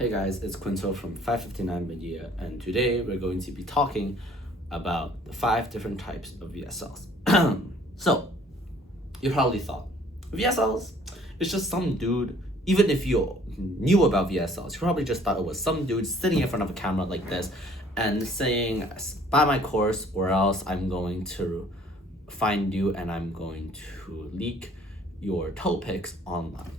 Hey guys, it's Quinto from 559 Media, and today we're going to be talking about the 5 different types of VSLs. So, you probably thought, VSLs? It's just some dude, even if you knew about VSLs, you probably just thought it was some dude sitting in front of a camera like this and saying, buy my course or else I'm going to find you and I'm going to leak your toe pics online.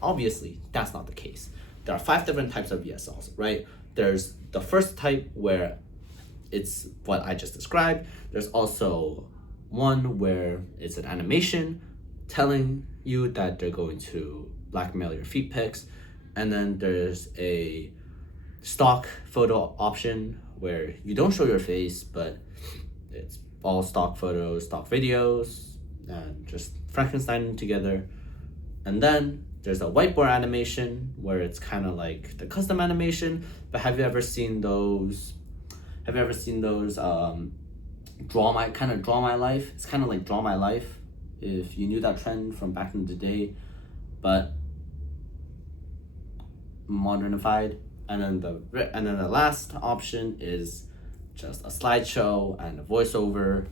Obviously, that's not the case. There are 5 different types of VSLs, right? There's the first type where it's what I just described. There's also one where it's an animation telling you that they're going to blackmail your feet pics. And then there's a stock photo option where you don't show your face, but it's all stock photos, stock videos, and just Frankenstein together. And then there's a whiteboard animation where it's kind of like the custom animation. But have you ever seen those? Draw my life? It's kind of like Draw My Life, if you knew that trend from back in the day, but modernified. And then the last option is just a slideshow and a voiceover,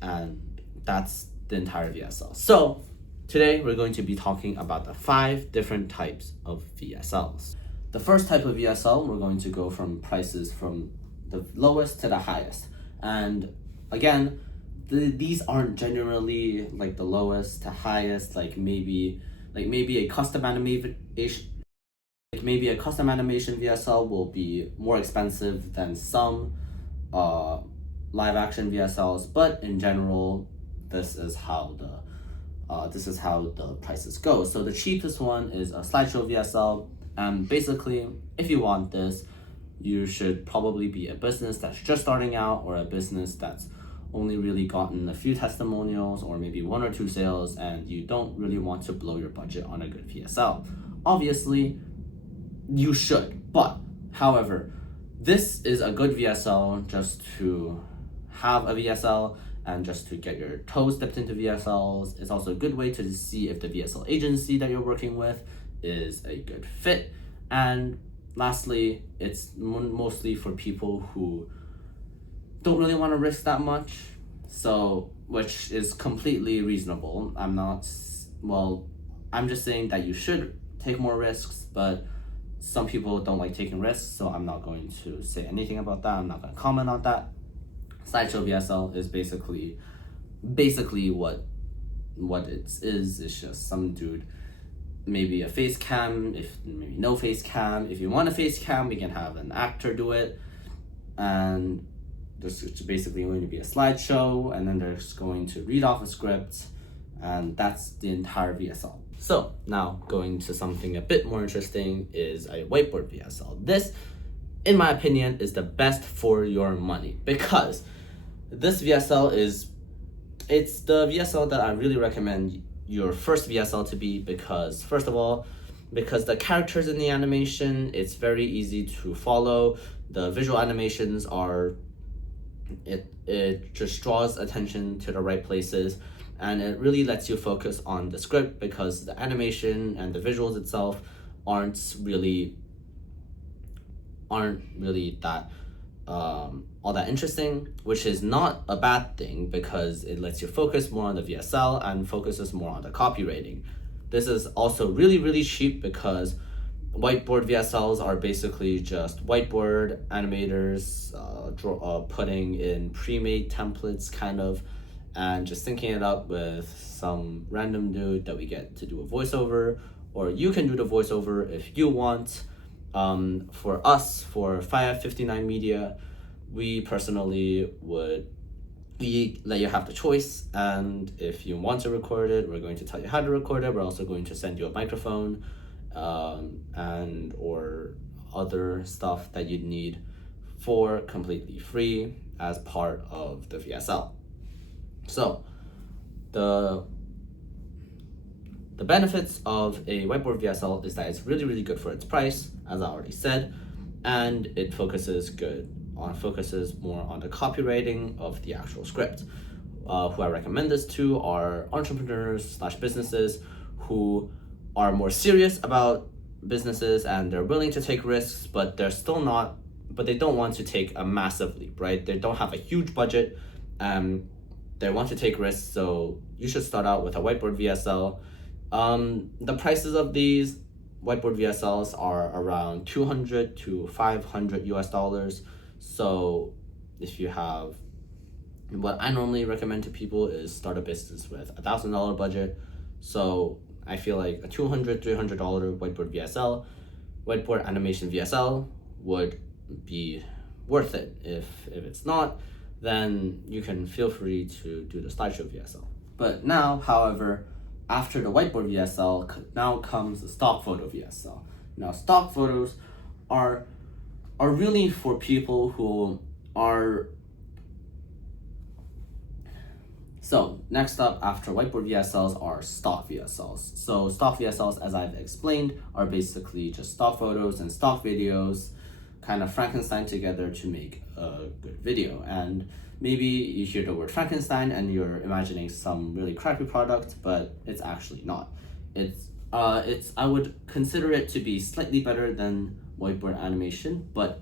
and that's the entire VSL. So today we're going to be talking about the 5 different types of VSLs. The first type of VSL, we're going to go from prices from the lowest to the highest. And again, these aren't generally like the lowest to highest, like maybe a custom animation VSL will be more expensive than some live action VSLs, but in general, this is how the prices go. So the cheapest one is a slideshow VSL, and basically, if you want this, you should probably be a business that's just starting out or a business that's only really gotten a few testimonials or maybe 1 or 2 sales, and you don't really want to blow your budget on a good VSL. Obviously, you should, but however, this is a good VSL just to have a VSL and just to get your toes dipped into VSLs. It's also a good way to see if the VSL agency that you're working with is a good fit. And lastly, it's mostly for people who don't really want to risk that much, so which is completely reasonable. I'm just saying that you should take more risks, but some people don't like taking risks, so I'm not going to say anything about that. I'm not going to comment on that. Slideshow VSL is basically what it is. It's just some dude, maybe a face cam, maybe no face cam. If you want a face cam, we can have an actor do it, and this is basically going to be a slideshow, and then they're just going to read off a script, and that's the entire VSL. So now going to something a bit more interesting is a whiteboard VSL. This, in my opinion, is the best for your money, because this VSL it's the VSL that I really recommend your first VSL to be, because first of all, because the characters in the animation, it's very easy to follow. The visual animations it just draws attention to the right places, and it really lets you focus on the script, because the animation and the visuals itself aren't really that all that interesting, which is not a bad thing, because it lets you focus more on the VSL and focuses more on the copywriting. This is also really cheap, because whiteboard VSLs are basically just whiteboard animators putting in pre-made templates kind of, and just syncing it up with some random dude that we get to do a voiceover, or you can do the voiceover if you want. For us, for 559 Media, we personally we let you have the choice, and if you want to record it, we're going to tell you how to record it. We're also going to send you a microphone and or other stuff that you'd need for completely free as part of the VSL. So the benefits of a whiteboard VSL is that it's really good for its price, as I already said, and it focuses more on the copywriting of the actual script. Who I recommend this to are entrepreneurs / businesses who are more serious about businesses and they're willing to take risks, but they don't want to take a massive leap, right? They don't have a huge budget. They want to take risks, so you should start out with a whiteboard VSL. The prices of these whiteboard VSLs are around $200 to $500 US. So if you have, what I normally recommend to people is start a business with $1,000 budget. So I feel like a $200, $300 whiteboard VSL, whiteboard animation VSL would be worth it. If it's not, then you can feel free to do the slideshow VSL. But now, however, after the whiteboard VSL, now comes the stock photo VSL. Now, stock photos are really for people who are. So next up after whiteboard VSLs are stock VSLs. So stock VSLs, as I've explained, are basically just stock photos and stock videos kind of Frankenstein together to make a good video. And maybe you hear the word Frankenstein and you're imagining some really crappy product, but it's actually not. I would consider it to be slightly better than whiteboard animation, but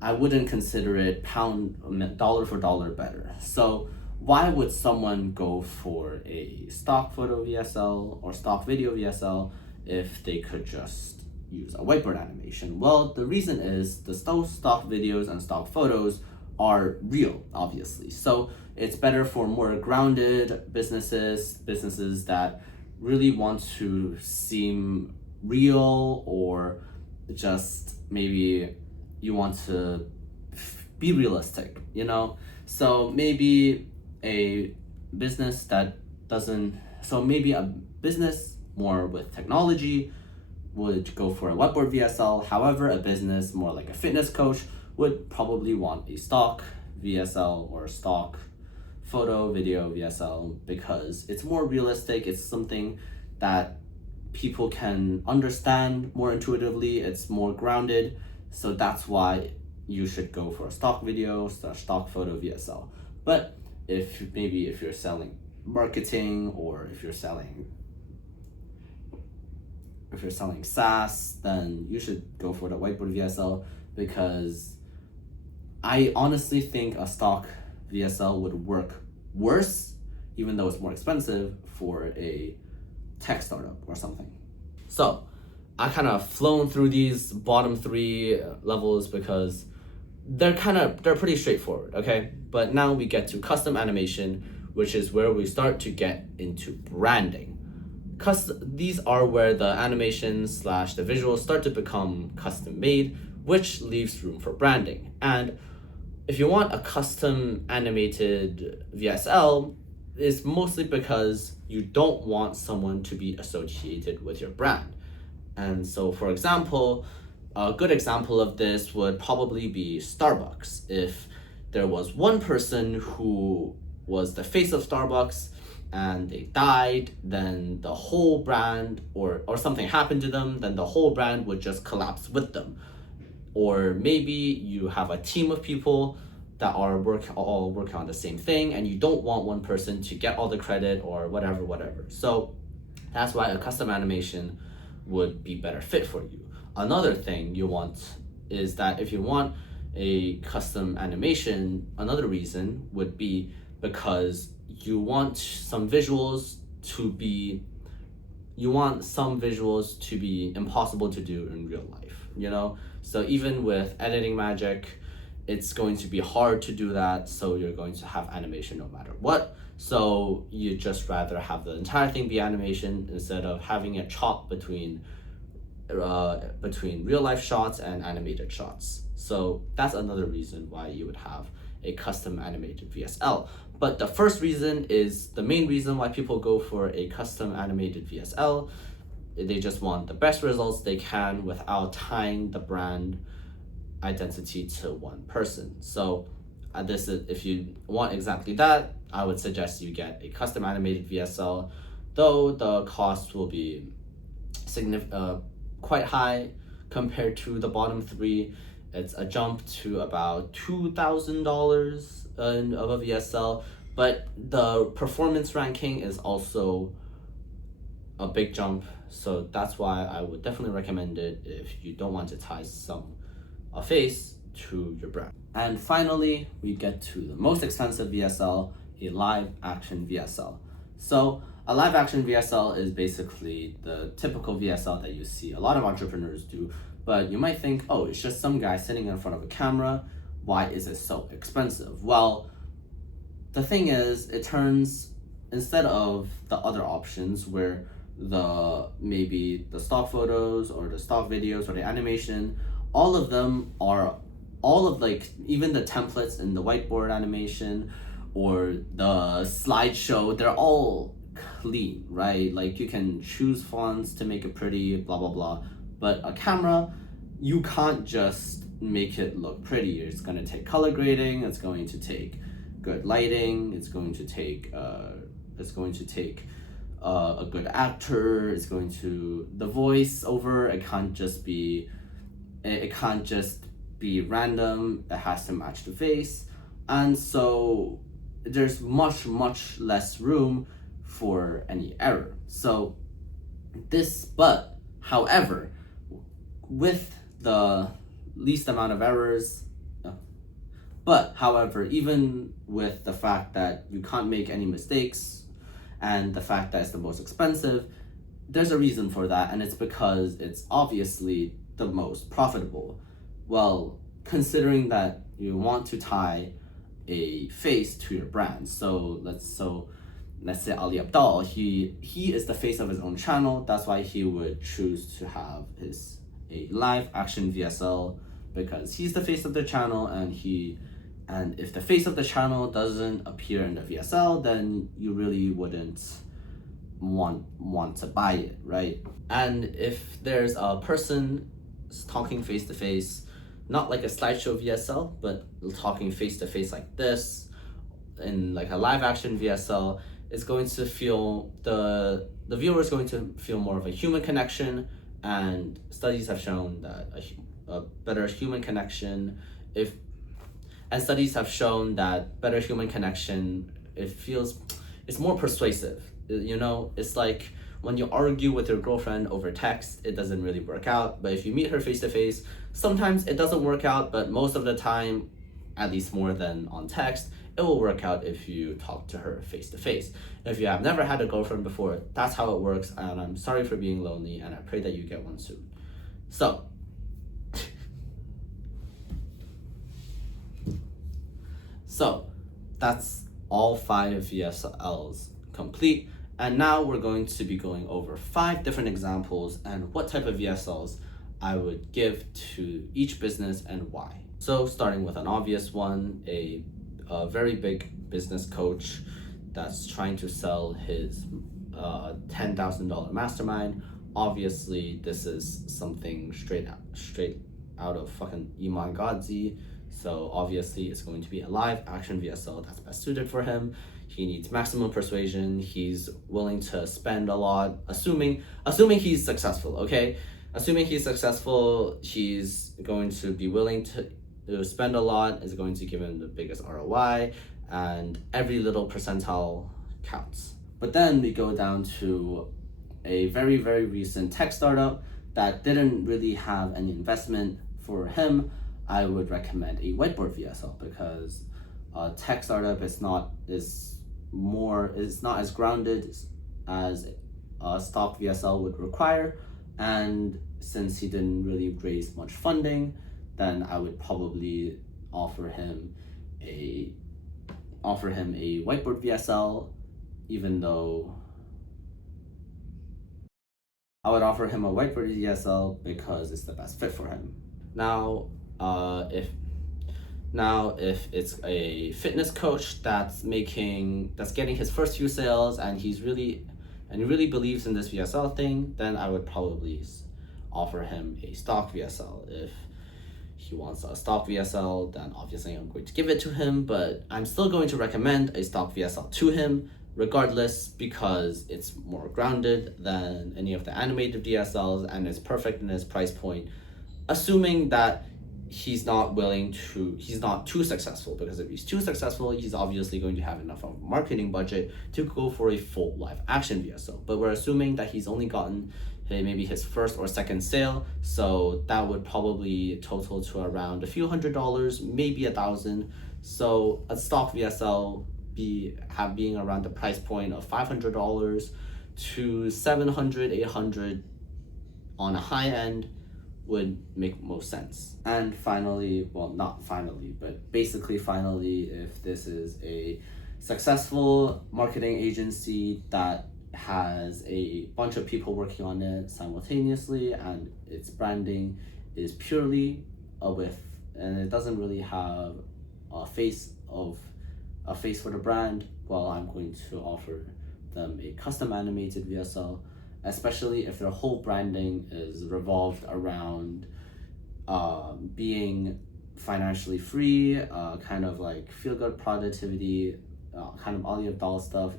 I wouldn't consider it dollar for dollar better. So why would someone go for a stock photo VSL or stock video VSL if they could just use a whiteboard animation? Well, the reason is the stock videos and stock photos are real, obviously. So it's better for more grounded businesses that really want to seem real, or just maybe you want to be realistic, you know? So maybe a business maybe a business more with technology would go for a whiteboard VSL. However, a business more like a fitness coach would probably want a stock VSL or stock photo video VSL because it's more realistic. It's something that people can understand more intuitively. It's more grounded. So that's why you should go for a stock video, stock photo VSL. But if you're selling marketing, or if you're selling SaaS, then you should go for the whiteboard VSL, because I honestly think a stock VSL would work worse, even though it's more expensive, for a tech startup or something. So I kind of flown through these bottom three levels because they're pretty straightforward, okay? But now we get to custom animation, which is where we start to get into branding. These are where the animations / the visuals start to become custom made, which leaves room for branding. And if you want a custom animated VSL, it's mostly because you don't want someone to be associated with your brand. And so, for example, a good example of this would probably be Starbucks. If there was one person who was the face of Starbucks and they died, then the whole brand, or something happened to them, then the whole brand would just collapse with them. Or maybe you have a team of people that are all working on the same thing, and you don't want one person to get all the credit or whatever. So that's why a custom animation would be better fit for you. Another thing you want is that if you want a custom animation, another reason would be because you want some visuals to be impossible to do in real life, you know? So even with editing magic, it's going to be hard to do that, so you're going to have animation no matter what. So you just rather have the entire thing be animation instead of having it chopped between real life shots and animated shots. So that's another reason why you would have a custom animated VSL. But the first reason is the main reason why people go for a custom animated VSL. They just want the best results they can without tying the brand identity to one person. So this is, if you want exactly that, I would suggest you get a custom animated VSL, though the cost will be quite high compared to the bottom three. It's a jump to about $2,000 of a VSL, but the performance ranking is also a big jump. So that's why I would definitely recommend it if you don't want to tie a face to your brand. And finally, we get to the most expensive VSL, a live action VSL. So a live action VSL is basically the typical VSL that you see a lot of entrepreneurs do, but you might think, oh, it's just some guy sitting in front of a camera. Why is it so expensive? Well, the thing is, it turns, instead of the other options where maybe the stock photos or the stock videos or the animation, all of them are like even the templates in the whiteboard animation or the slideshow, they're all clean, right? Like you can choose fonts to make it pretty, blah blah blah. But a camera, you can't just make it look pretty. It's going to take color grading, it's going to take good lighting, it's going to take a good actor, it's going to the voice over, it can't just be random, it has to match the face. And so there's much less room for any error. So but however, with the least amount of errors, but however, even with the fact that you can't make any mistakes and the fact that it's the most expensive, there's a reason for that, and it's because it's obviously the most profitable. Well, considering that you want to tie a face to your brand, so let's say Ali Abdal, he is the face of his own channel. That's why he would choose to have a live action VSL, because he's the face of the channel, and if the face of the channel doesn't appear in the VSL, then you really wouldn't want to buy it, right? And if there's a person talking face to face, not like a slideshow VSL, but talking face to face like this, in like a live action VSL, it's going to feel, the viewer is going to feel more of a human connection, and studies have shown that a better human connection, better human connection, it's more persuasive. You know, it's like when you argue with your girlfriend over text, it doesn't really work out. But if you meet her face to face, sometimes it doesn't work out, but most of the time, at least more than on text, it will work out if you talk to her face to face. If you have never had a girlfriend before, that's how it works, and I'm sorry for being lonely, and I pray that you get one soon. So that's all 5 VSLs complete, and now we're going to be going over 5 different examples and what type of VSLs I would give to each business and why. So starting with an obvious one, a very big business coach that's trying to sell his $10,000 mastermind. Obviously, this is something straight out of fucking Iman Godzi. So obviously, it's going to be a live action VSL that's best suited for him. He needs maximum persuasion. He's willing to spend a lot, assuming he's successful. Okay, assuming he's successful, he's going to be willing to spend a lot. Is going to give him the biggest ROI, and every little percentile counts. But then we go down to a very recent tech startup that didn't really have any investment. For him, I would recommend a whiteboard VSL, because a tech startup is not as grounded as a stock VSL would require, and since he didn't really raise much funding, then I would probably offer him a whiteboard VSL, even though I would offer him a whiteboard VSL because it's the best fit for him. Now, if it's a fitness coach that's getting his first few sales, and he really believes in this VSL thing, then I would probably offer him a stock VSL. If he wants a stock VSL, then obviously I'm going to give it to him, but I'm still going to recommend a stock VSL to him regardless, because it's more grounded than any of the animated VSLs and it's perfect in its price point, assuming that he's not too successful, because if he's too successful, he's obviously going to have enough of a marketing budget to go for a full live action VSL. But we're assuming that he's only gotten maybe his first or second sale, so that would probably total to around a few $100s, maybe $1,000. So a stock VSL being around the price point of $500 to $700, $800 on a high end would make most sense. And finally, well, not finally, but basically finally, if this is a successful marketing agency that has a bunch of people working on it simultaneously, and its branding is purely and it doesn't really have a face for the brand, well, I'm going to offer them a custom animated VSL, especially if their whole branding is revolved around being financially free, kind of like feel good productivity, kind of all the doll stuff.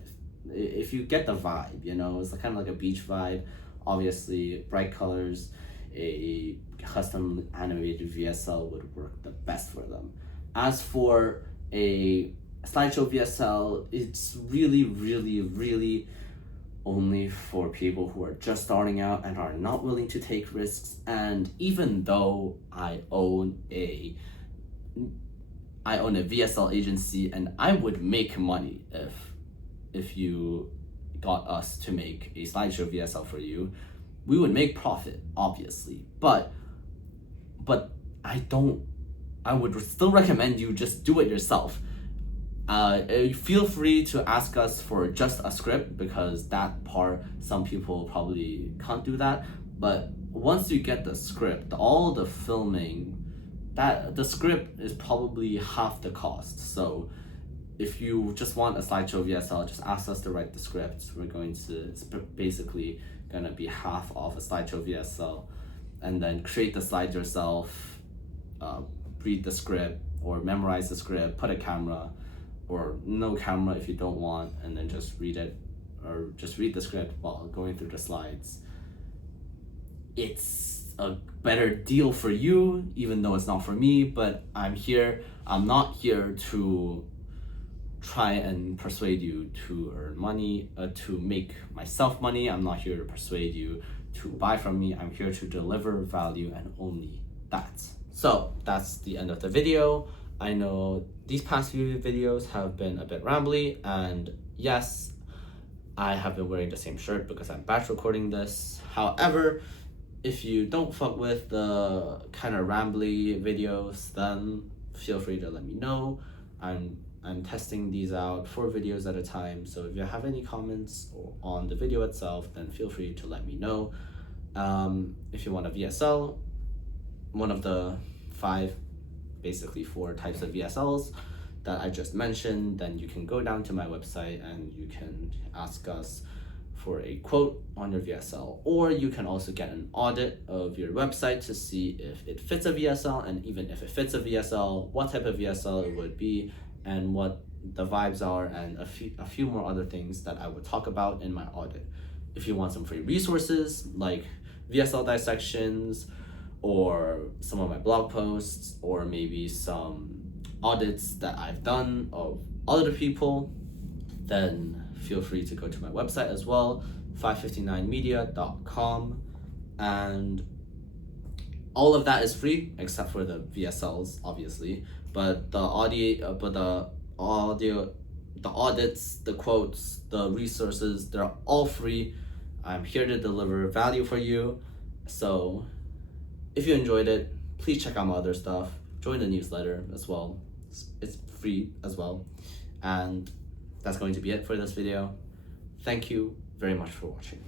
If you get the vibe, it's kind of like a beach vibe. Obviously, bright colors, a custom animated VSL would work the best for them. As for a slideshow VSL, it's really, really, really only for people who are just starting out and are not willing to take risks. And even though I own a VSL agency, and I would make money if you got us to make a slideshow VSL for you, we would make profit, obviously. But I would still recommend you just do it yourself. Feel free to ask us for just a script, because that part, some people probably can't do that. But once you get the script, all the filming, the script is probably half the cost. So if you just want a slideshow VSL, just ask us to write the script. It's basically gonna be half of a slideshow VSL, and then create the slides yourself, read the script or memorize the script, put a camera, or no camera if you don't want, and then just read it, or just read the script while going through the slides. It's a better deal for you, even though it's not for me, but I'm not here to try and persuade you to earn money, to make myself money. I'm not here to persuade you to buy from me. I'm here to deliver value, and only that. So that's the end of the video. I know these past few videos have been a bit rambly, and yes, I have been wearing the same shirt because I'm batch recording this. However, if you don't fuck with the kind of rambly videos, then feel free to let me know. I'm testing these out 4 videos at a time, so if you have any comments on the video itself, then feel free to let me know. If you want a VSL, one of the 4 types of VSLs that I just mentioned, then you can go down to my website and you can ask us for a quote on your VSL, or you can also get an audit of your website to see if it fits a VSL, and even if it fits a VSL, what type of VSL it would be, and what the vibes are, and a few more other things that I would talk about in my audit. If you want some free resources like VSL dissections, or some of my blog posts, or maybe some audits that I've done of other people, then feel free to go to my website as well, 559media.com, and all of that is free except for the VSLs, obviously. But the audits, the quotes, the resources, they're all free. I'm here to deliver value for you. So if you enjoyed it, please check out my other stuff. Join the newsletter as well. It's free as well. And that's going to be it for this video. Thank you very much for watching.